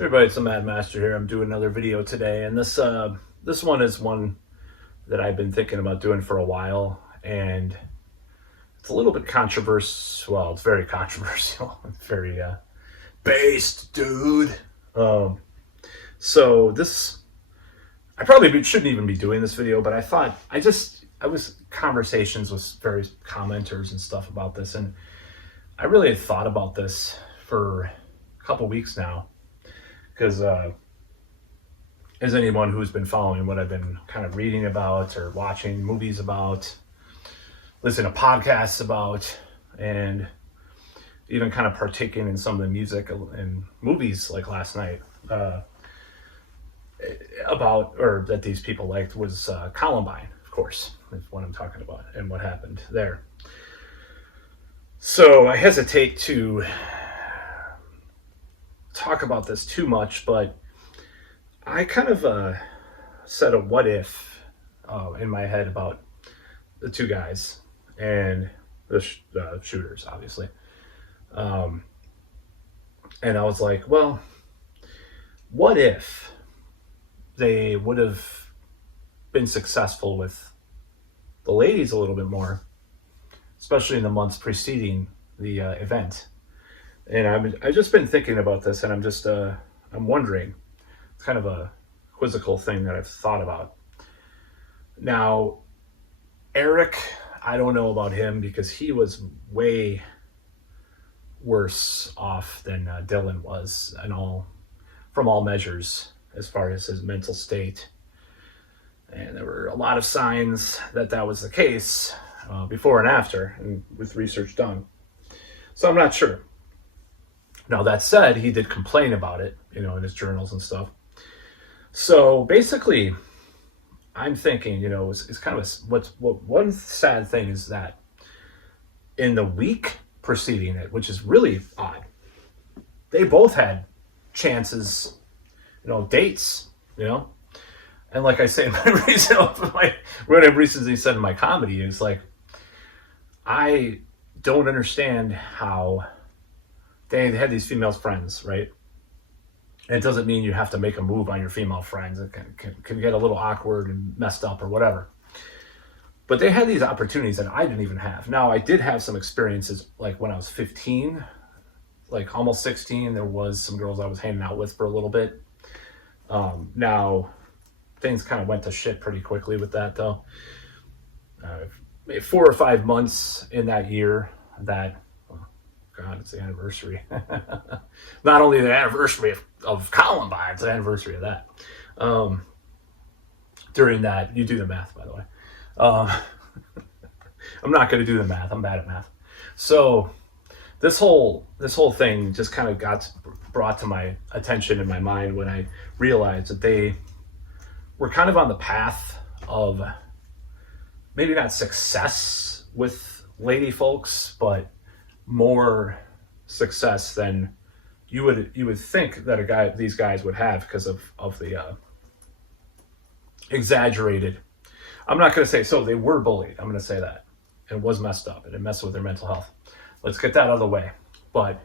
Everybody, it's the Mad Master here. I'm doing another video today, and this one is one that I've been thinking about doing for a while, and it's a little bit controversial. Well, it's very controversial. It's very based, dude. Um, so this, I probably shouldn't even be doing this video, but I thought I was conversations with various commenters and stuff about this, and I really had thought about this for a couple weeks now because as anyone who's been following what I've been kind of reading about or watching movies about, listening to podcasts about, and even kind of partaking in some of the music and movies like last night about, or that these people liked, was Columbine, of course, is what I'm talking about and what happened there. So I hesitate to talk about this too much, but I kind of said a what if in my head about the two guys and the shooters, obviously. And I was like, well, what if they would have been successful with the ladies a little bit more, especially in the months preceding the event? And I've just been thinking about this, and I'm wondering. It's kind of a quizzical thing that I've thought about. Now, Eric, I don't know about him because he was way worse off than Dylan was, from all measures, as far as his mental state. And there were a lot of signs that was the case before and after, and with research done. So I'm not sure. Now, that said, he did complain about it, in his journals and stuff. So basically, I'm thinking, it's kind of one sad thing is that in the week preceding it, which is really odd, they both had chances, dates, and like I say, what I've recently said in my comedy is like, I don't understand how they had these female friends, right? And it doesn't mean you have to make a move on your female friends. It can get a little awkward and messed up or whatever. But they had these opportunities that I didn't even have. Now, I did have some experiences, like when I was 15, like almost 16, there was some girls I was hanging out with for a little bit. Now, things kind of went to shit pretty quickly with that, though. 4 or 5 months in that year that... God, it's the anniversary. Not only the anniversary of Columbine, it's the anniversary of that. During that, you do the math, by the way. I'm not going to do the math. I'm bad at math. So this whole thing just kind of got brought to my attention in my mind when I realized that they were kind of on the path of maybe not success with lady folks, but more success than you would think that these guys would have because of the exaggerated. I'm not going to say, so they were bullied. I'm going to say that it was messed up and it messed with their mental health. Let's get that out of the way. But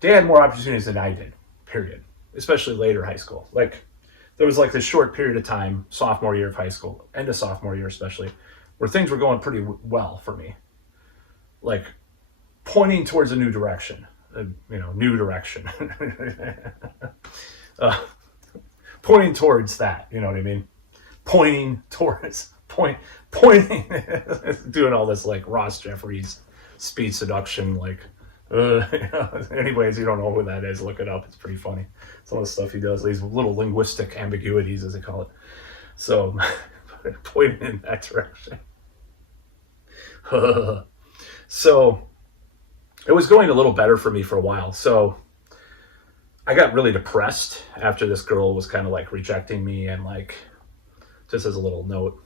they had more opportunities than I did, period. Especially later high school. Like there was like this short period of time, sophomore year of high school, end of sophomore year especially, where things were going pretty well for me. Like pointing towards a new direction, new direction. Pointing towards that, you know what I mean? Pointing, doing all this like Ross Jeffries speed seduction, like, anyways, you don't know who that is, look it up, it's pretty funny. Some of the stuff he does, these little linguistic ambiguities, as they call it. So, pointing in that direction. So, it was going a little better for me for a while. So I got really depressed after this girl was kind of like rejecting me, and like, just as a little note,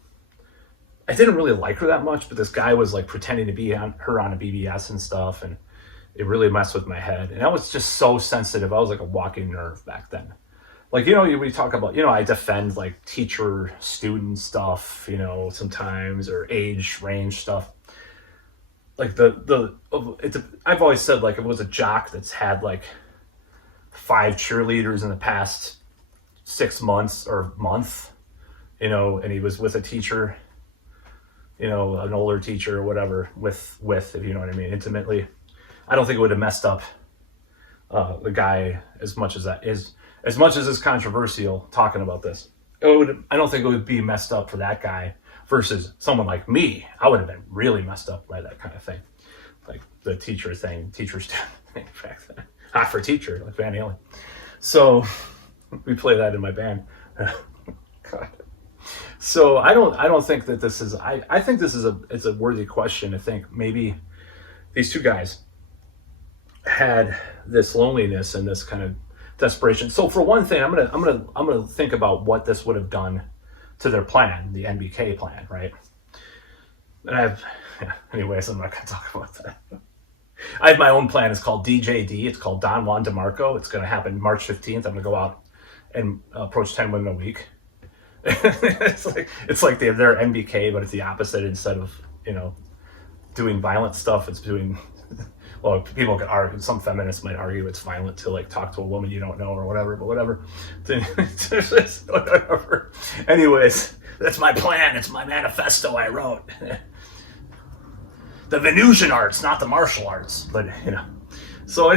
I didn't really like her that much, but this guy was like pretending to be her on a BBS and stuff, and it really messed with my head. And I was just so sensitive. I was like a walking nerve back then. Like, we talk about, I defend like teacher student stuff, sometimes, or age range stuff. Like I've always said, like, if it was a jock that's had like 5 cheerleaders in the past 6 months or month, and he was with a teacher, an older teacher or whatever, with if you know what I mean, intimately. I don't think it would have messed up the guy as much as it's controversial talking about this. I don't think it would be messed up for that guy versus someone like me. I would have been really messed up by that kind of thing, like the teacher thing, teacher student thing back then. Hot for teacher, like Van Halen. So we play that in my band. God. So I don't think that this is. I think this is it's a worthy question to think maybe these two guys had this loneliness and this kind of desperation. So for one thing, I'm gonna think about what this would have done to their plan, the NBK plan, right? And anyways, I'm not gonna talk about that. I have my own plan. It's called DJD. It's called Don Juan DeMarco. It's gonna happen March 15th. I'm gonna go out and approach 10 women a week. it's like they're NBK, but it's the opposite. Instead of doing violent stuff, it's doing. Well, people could argue. Some feminists might argue it's violent to like talk to a woman you don't know or whatever. But whatever. Whatever. Anyways, that's my plan. It's my manifesto I wrote. The Venusian arts, not the martial arts. But so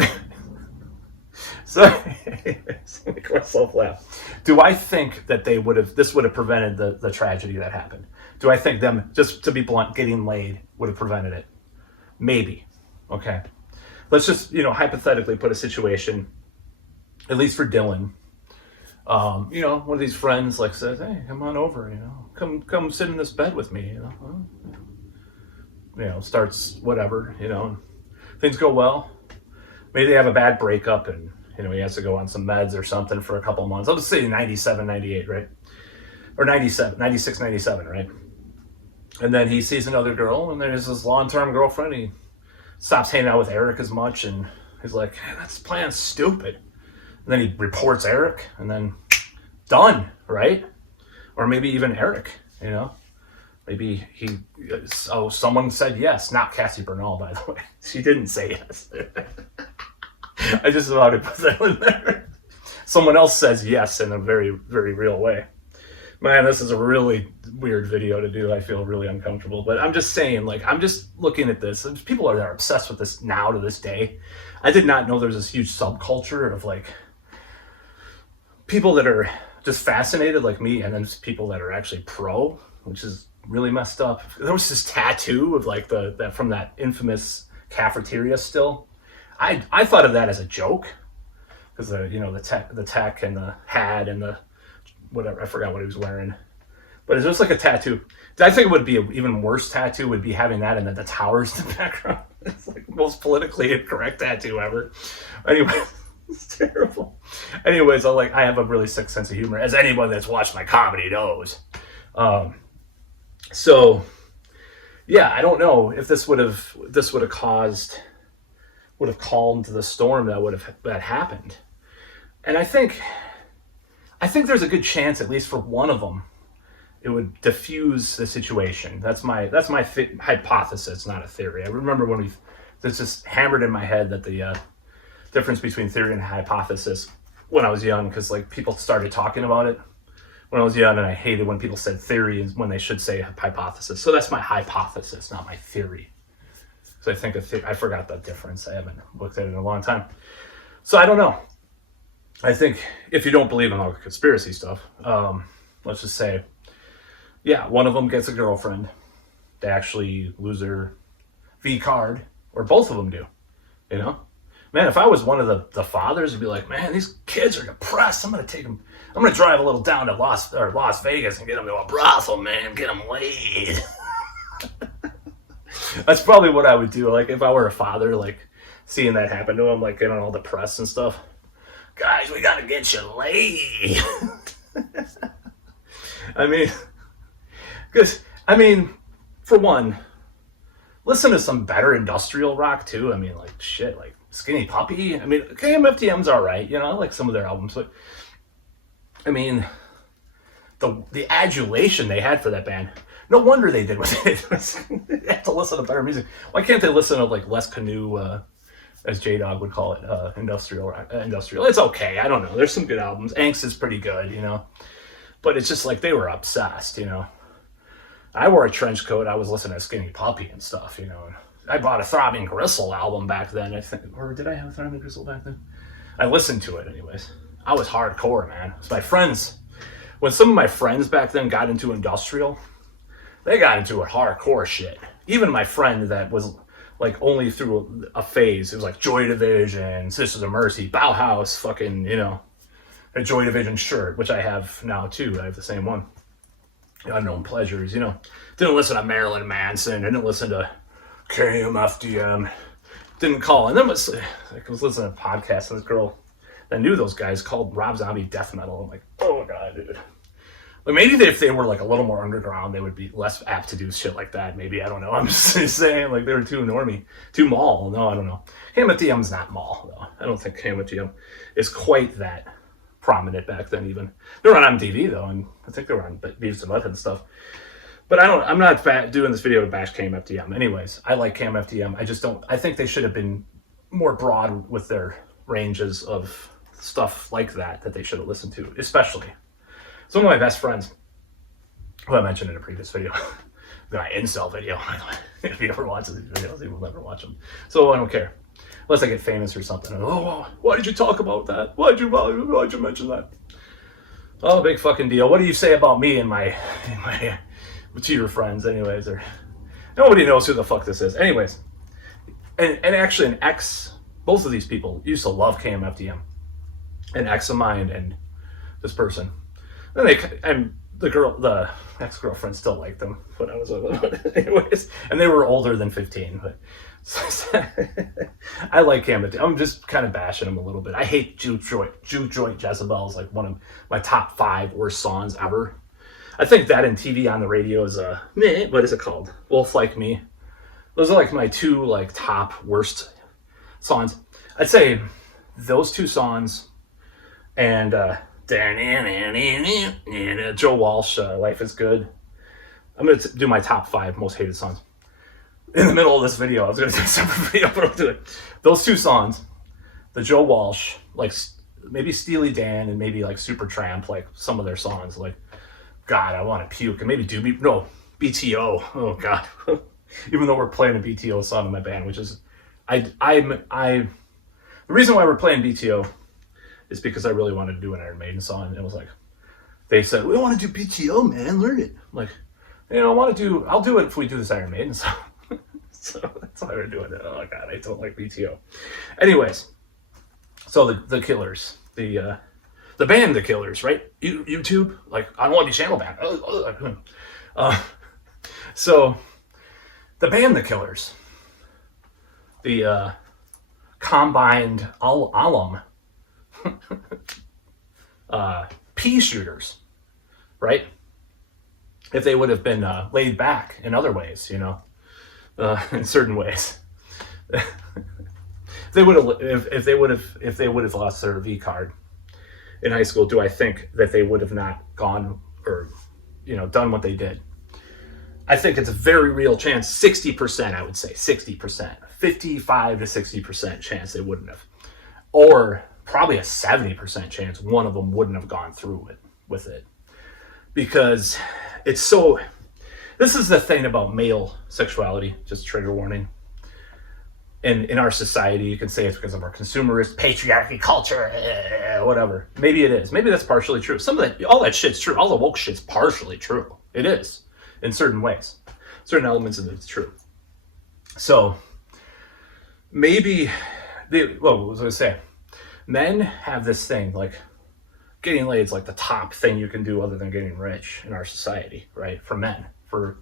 make myself laugh. Do I think that this would have prevented the tragedy that happened? Do I think them, just to be blunt, getting laid would have prevented it? Maybe. Okay. Let's just, hypothetically put a situation, at least for Dylan. One of these friends says, "Hey, come on over, come sit in this bed with me, starts whatever, things go well. Maybe they have a bad breakup and, he has to go on some meds or something for a couple of months. I'll just say 97, 98, right? Or 97, 96, 97, right? And then he sees another girl and there's this long-term girlfriend. He stops hanging out with Eric as much and he's like, hey, that plan's stupid. And then he reports Eric and then done, right? Or maybe even Eric, Maybe someone said yes, not Cassie Bernal, by the way. She didn't say yes. I just about to put that in there. Someone else says yes in a very, very real way. Man, this is a really weird video to do. I feel really uncomfortable. But I'm just saying, I'm just looking at this. People are obsessed with this now to this day. I did not know there's this huge subculture of people that are just fascinated like me, and then people that are actually pro, which is really messed up. There was this tattoo of that from that infamous cafeteria still. I thought of that as a joke because the tech and the hat and the whatever, I forgot what he was wearing, but it's just like a tattoo. I think it would be an even worse tattoo would be having that and then the towers in the background. It's like the most politically incorrect tattoo ever. Anyway, it's terrible. Anyways, I have a really sick sense of humor, as anyone that's watched my comedy knows. So yeah, I don't know if this would have calmed the storm that happened. And I think there's a good chance, at least for one of them, it would diffuse the situation. That's my hypothesis, not a theory. I remember when this just hammered in my head that the difference between theory and hypothesis when I was young, because people started talking about it when I was young, and I hated when people said theory when they should say hypothesis. So that's my hypothesis, not my theory. So I think I forgot that difference. I haven't looked at it in a long time. So I don't know. I think if you don't believe in all the conspiracy stuff, let's just say, yeah, one of them gets a girlfriend. They actually lose their V card, or both of them do. Man, if I was one of the fathers, I'd be like, man, these kids are depressed. I'm gonna take them. I'm gonna drive a little down to Las Vegas and get them to a brothel, man. Get them laid. That's probably what I would do. If I were a father, seeing that happen to him, getting all depressed and stuff. Guys, we gotta get you laid. For one, listen to some better industrial rock too. Skinny Puppy. KMFDM's all right, I like some of their albums, but the adulation they had for that band. No wonder they did what they did. They had to listen to better music. Why can't they listen to Les Canoe as J-Dog would call it, industrial rock. Industrial. It's okay. I don't know. There's some good albums. Angst is pretty good, you know. But it's just like they were obsessed, you know. I wore a trench coat. I was listening to Skinny Puppy and stuff, you know. I bought a Throbbing Gristle album back then, I think. Or did I have a Throbbing Gristle back then? I listened to it anyways. I was hardcore, man. It's my friends. When some of my friends back then got into industrial, they got into it hardcore shit. Even my friend that was like only through a phase, it was like Joy Division, Sisters of Mercy, Bauhaus, fucking, you know, a Joy Division shirt, which I have now too. I have the same one. Unknown Pleasures, you know. Didn't listen to Marilyn Manson, didn't listen to KMFDM, didn't call. And then I was listening to podcasts, and this girl that knew those guys called Rob Zombie death metal. I'm like, oh god, dude. Like maybe if they were like a little more underground, they would be less apt to do shit like that. Maybe, I don't know. I'm just saying, like, they were too normie, too mall. No, I don't know. KMFDM's not mall though. I don't think KMFDM is quite that prominent back then. Even they were on MTV though, and I think they were on Beavis and Butthead and stuff. But I'm not doing this video to bash KMFDM. Anyways, I like KMFDM. I just don't. I think they should have been more broad with their ranges of stuff like that they should have listened to, especially. Some of my best friends, who I mentioned in a previous video, my incel video, if he ever watches these videos, he will never watch them. So I don't care. Unless I get famous or something. Oh, why did you talk about that? Why'd you mention that? Oh, big fucking deal. What do you say about me and my to your friends, anyways? Or nobody knows who the fuck this is. Anyways, and actually an ex, both of these people used to love KMFDM. An ex of mine and this person. And the ex-girlfriend still liked them when I was with them. Anyways, and they were older than 15, but I like KMFDM. I'm just kind of bashing them a little bit. I hate Juke Joint Jezebel is like one of my top 5 worst songs ever. I think that and TV on the Radio is what is it called? Wolf Like Me. Those are like my 2 like top worst songs. I'd say those 2 songs and Joe Walsh, Life is Good. I'm going to do my top 5 most hated songs. In the middle of this video, I was going to do a separate video, but I'll do it. Those 2 songs, the Joe Walsh, like maybe Steely Dan and maybe like Supertramp, like some of their songs, like, God, I want to puke. And maybe BTO. Oh, God. Even though we're playing a BTO song in my band, which is, the reason why we're playing BTO is because I really wanted to do an Iron Maiden song. And it was like, they said, we want to do BTO, man, learn it. I'm like, you know, I'll do it if we do this Iron Maiden song. So that's why we're doing it. Oh God, I don't like BTO. Anyways, so the Killers, the band The Killers, right? YouTube, like on one of these channel band. So the band The Killers, the combined alum pea shooters, right? If they would have been laid back in other ways, you know, in certain ways, if they would have lost their V card in high school, do I think that they would have not gone or, you know, done what they did? I think it's a very real chance, 60%, I would say, 60%, 55 to 60% chance they wouldn't have. Or probably a 70% chance one of them wouldn't have gone through with it. Because it's so... This is the thing about male sexuality, just trigger warning. In our society, you can say it's because of our consumerist, patriarchy culture, whatever. Maybe it is. Maybe that's partially true. All that shit's true. All the woke shit's partially true. It is, in certain ways. Certain elements of it's true. So, maybe... what was I going to say? Men have this thing, like, getting laid is like the top thing you can do other than getting rich in our society, right? For men. For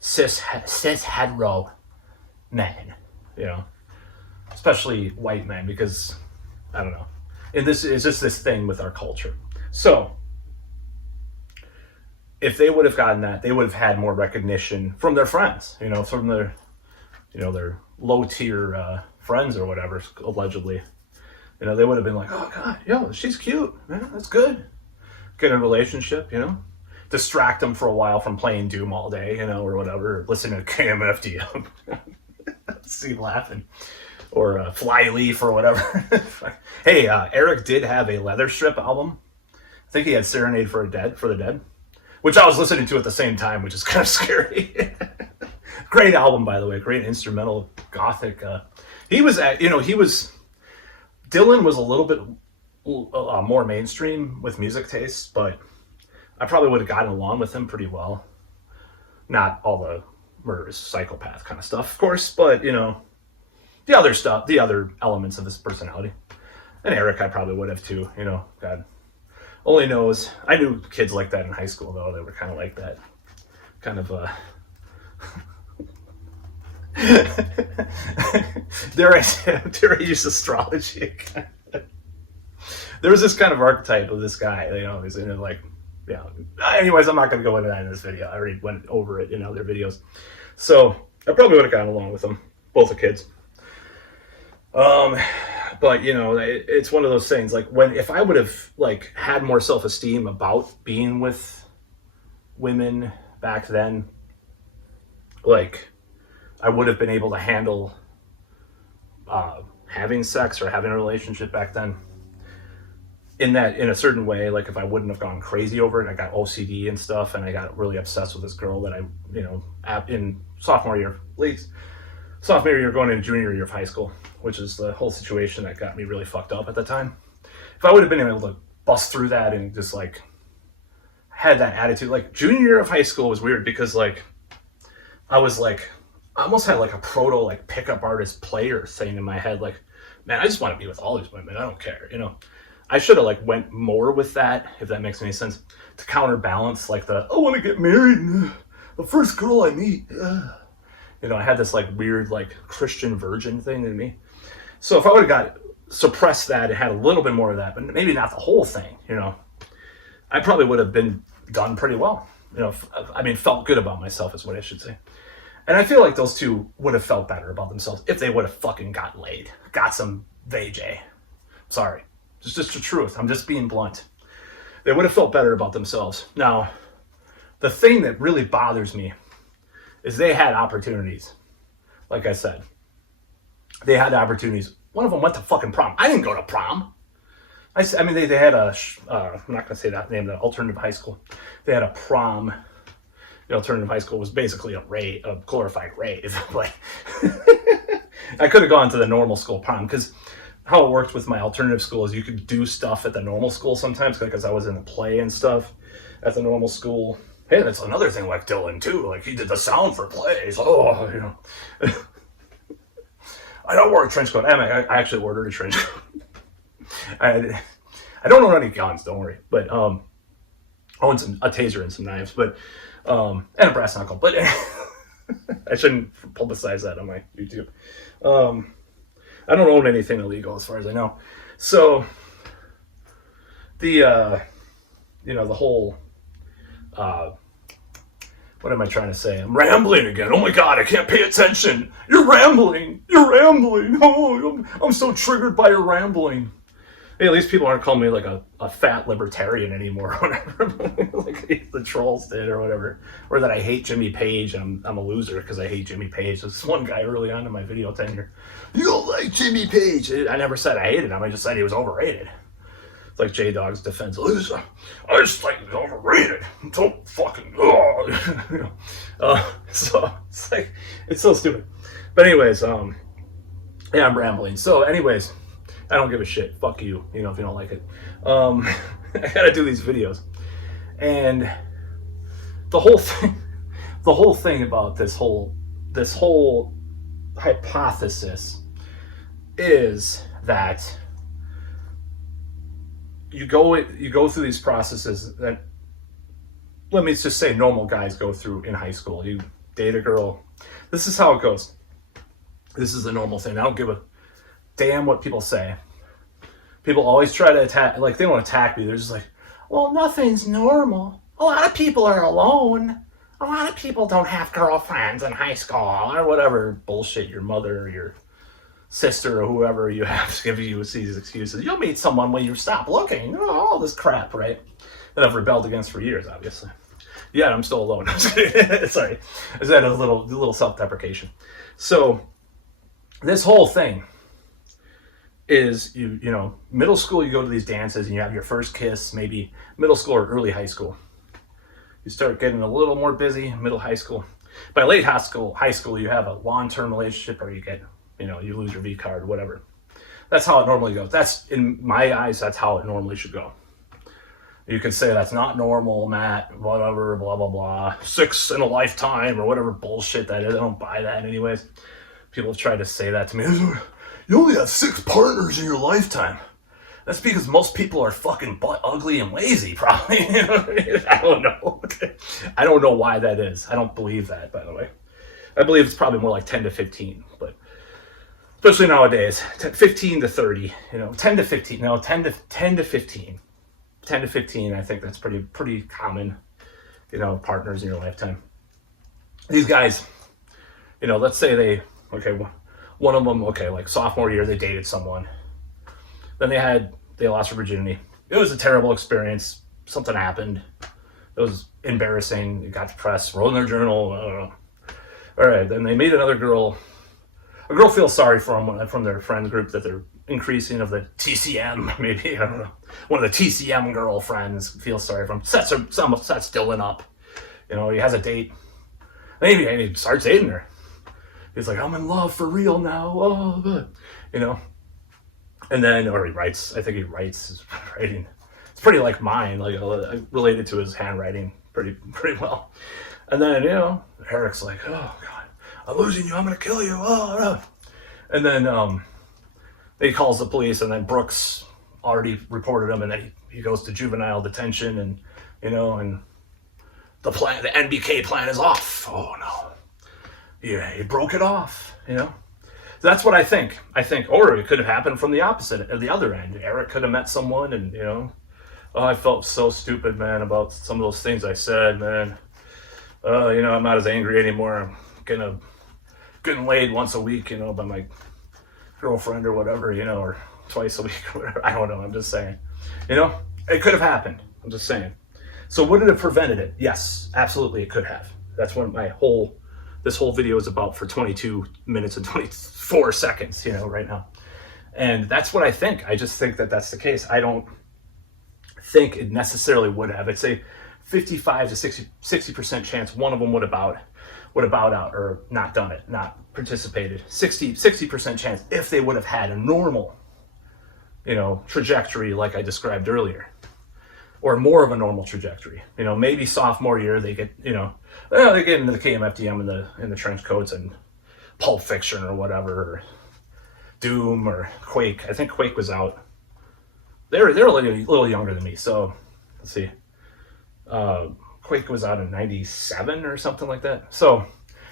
cis hetero men, you know, especially white men, because I don't know. And this is just this thing with our culture. So if they would have gotten that, they would have had more recognition from their friends, you know, from their, you know, their low tier friends or whatever, allegedly. You know, they would have been like, oh God, yo, she's cute, man, that's good. Get in a relationship, you know. Distract them for a while from playing Doom all day, you know, or whatever, or listening to KMFDM. See laughing. or Flyleaf or whatever. Hey, Eric did have a Leather Strip album. I think he had Serenade for the Dead, which I was listening to at the same time, which is kind of scary. Great album, by the way. Great instrumental gothic. He was Dylan was a little bit more mainstream with music tastes, but I probably would have gotten along with him pretty well. Not all the murderous psychopath kind of stuff, of course, but the other stuff, the other elements of his personality. And Eric, I probably would have too. God only knows. I knew kids like that in high school, though. They were kind of like that, kind of. Dare I use astrology again? There was this kind of archetype of this guy, he's like, yeah. Anyways, I'm not going to go into that in this video. I already went over it in other videos. So I probably would have gotten along with them, both the kids. But it's one of those things. Like if I would have had more self-esteem about being with women back then, I would have been able to handle having sex or having a relationship back then in a certain way. Like if I wouldn't have gone crazy over it, I got OCD and stuff, and I got really obsessed with this girl that in sophomore year going into junior year of high school, which is the whole situation that got me really fucked up at the time. If I would have been able to bust through that and just had that attitude, junior year of high school was weird because I almost had a proto pickup artist player saying in my head, man, I just want to be with all these women. I don't care. I should have went more with that, if that makes any sense, to counterbalance I want to get married, the first girl I meet. I had this weird Christian virgin thing in me. So if I would have suppressed that and had a little bit more of that, but maybe not the whole thing, I probably would have been done pretty well. Felt good about myself is what I should say. And I feel like those two would have felt better about themselves if they would have fucking got laid. Got some vajay. Sorry. It's just the truth. I'm just being blunt. They would have felt better about themselves. Now, the thing that really bothers me is they had opportunities. Like I said, they had opportunities. One of them went to fucking prom. I didn't go to prom. They had I'm not going to say that name, the alternative high school. They had a prom. The alternative high school was basically a glorified rave. But I could have gone to the normal school prom, because how it worked with my alternative school is you could do stuff at the normal school sometimes, because I was in the play and stuff at the normal school. Hey, that's another thing like Dylan too. He did the sound for plays. I don't wear a trench coat. I actually ordered a trench coat. I don't own any guns, don't worry. But I own a taser and some knives, but and a brass knuckle. But I shouldn't publicize that on my YouTube. I don't own anything illegal as far as I know. So the whole what am I trying to say? I'm rambling again. Oh my God, I can't pay attention. You're rambling. Oh, I'm so triggered by your rambling. Hey, at least people aren't calling me a fat libertarian anymore, or whatever, the trolls did or whatever. Or that I hate Jimmy Page and I'm a loser because I hate Jimmy Page. There's one guy early on in my video tenure. You don't like Jimmy Page. I never said I hated him. I just said he was overrated. It's like J-Dog's defense. I just think he's overrated. Don't fucking... so it's so stupid. But anyways, yeah, I'm rambling. So anyways... I don't give a shit. Fuck you, if you don't like it. I gotta do these videos. And the whole thing about this whole hypothesis is that you go through these processes that, let me just say, normal guys go through in high school. You date a girl. This is how it goes. This is the normal thing. I don't give a damn what people say. People always try to attack, they don't attack me. They're just well, nothing's normal. A lot of people are alone. A lot of people don't have girlfriends in high school or whatever bullshit your mother or your sister or whoever you have to give you these excuses. You'll meet someone when you stop looking. All this crap, right? That I've rebelled against for years, obviously. Yeah, I'm still alone. Sorry. I just had a little self-deprecation. So this whole thing is middle school, you go to these dances and you have your first kiss, maybe middle school or early high school. You start getting a little more busy, middle high school. By late high school, you have a long-term relationship, or you get, you lose your V card, whatever. That's how it normally goes. That's, in my eyes, that's how it normally should go. You can say that's not normal, Matt, whatever, blah, blah, blah. 6 in a lifetime or whatever bullshit that is. I don't buy that anyways. People have tried to say that to me. You only have 6 partners in your lifetime. That's because most people are fucking butt ugly and lazy, probably. I don't know. I don't know why that is. I don't believe that, by the way. I believe it's probably more like 10 to 15, but especially nowadays, 15 to 30, 10 to 15, no, 10 to 15. 10 to 15, I think that's pretty common, partners in your lifetime. These guys, let's say one of them, like sophomore year, they dated someone. Then they lost their virginity. It was a terrible experience. Something happened. It was embarrassing. They got depressed, wrote in their journal. I don't know. All right, then they meet another girl. A girl feels sorry for them from their friend group that they're increasing of the TCM, maybe, I don't know. One of the TCM girlfriends feels sorry for him. Sets Dylan up. He has a date. Maybe he starts dating her. He's like, I'm in love for real now. Oh, good. And then, or he writes, I think he writes his writing. It's pretty like mine, like related to his handwriting pretty well. And then, Eric's like, oh God, I'm losing you. I'm going to kill you. Oh, no. And then he calls the police, and then Brooks already reported him, and then he goes to juvenile detention, and, and the NBK plan is off. Oh no. Yeah, he broke it off, That's what I think. Or it could have happened from the opposite, at the other end. Eric could have met someone and, I felt so stupid, man, about some of those things I said, man. I'm not as angry anymore. I'm getting laid once a week, by my girlfriend or whatever, or twice a week or whatever. I don't know. I'm just saying, it could have happened. I'm just saying. So would it have prevented it? Yes, absolutely. It could have. That's what this whole video is about for 22 minutes and 24 seconds, right now. And that's what I think. I just think that that's the case. I don't think it necessarily would have. It's a 55 to 60% chance one of them would have bowed out or not done it, not participated. 60% chance if they would have had a normal, trajectory like I described earlier. Or more of a normal trajectory. Maybe sophomore year they get, they get into the KMFDM in the trench coats and Pulp Fiction or whatever, or Doom or Quake. I think Quake was out. They're a little younger than me, so let's see. Quake was out in 97 or something like that. So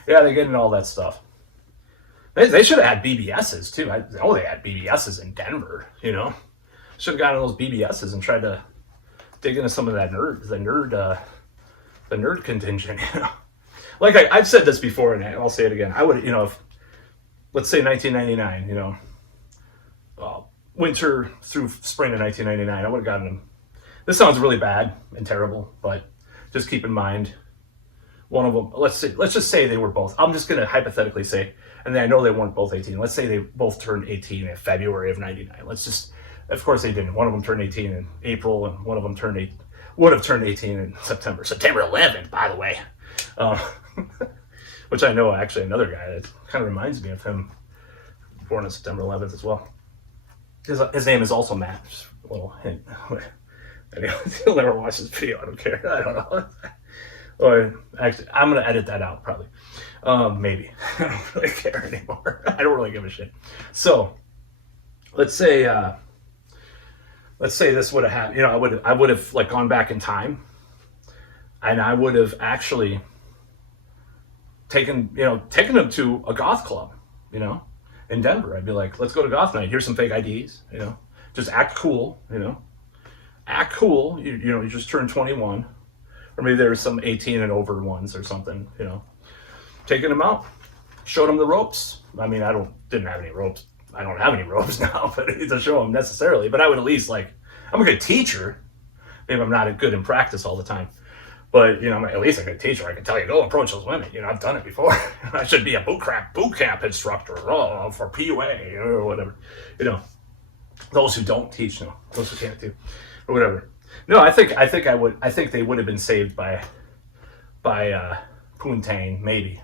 yeah, they get into all that stuff. They should have had BBSs too. I know they had BBSs in Denver. Should have gotten those BBSs and tried to dig into some of that the nerd contingent, Like I've said this before, and I'll say it again. I would, if, let's say 1999, winter through spring of 1999, I would have gotten them. This sounds really bad and terrible, but just keep in mind, one of them, let's just say they were both, I'm just going to hypothetically say, and I know they weren't both 18. Let's say they both turned 18 in February of 99. Of course they didn't. One of them turned 18 in April, and one of them would have turned 18 in September 11th, by the way. Which I know actually another guy that kind of reminds me of him, born on September 11th as well. His name is also Matt. Just a little hint. Anyway, he'll never watch this video. I don't care. I don't know. Or actually, I'm gonna edit that out probably. Maybe. I don't really care anymore. I don't really give a shit. So let's say this would have happened. I would have like gone back in time, and I would have actually taken them to a goth club, in Denver. I'd be like, let's go to goth night. Here's some fake IDs, just act cool, act cool. You just turned 21, or maybe there was some 18 and over ones or something, taking them out, showed them the ropes. I mean, didn't have any ropes. I don't have any ropes now, but to show them necessarily. But I would at least I'm a good teacher. Maybe I'm not good in practice all the time, but I'm at least a good teacher. I can tell you, go approach those women. I've done it before. I should be a boot camp instructor for PUA or whatever. Those who don't teach, no, those who can't do, or whatever. No, I think they would have been saved by Poontang, maybe.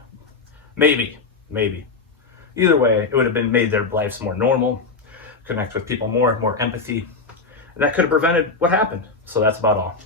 Either way, it would have been made their lives more normal, connect with people more empathy, and that could have prevented what happened. So that's about all.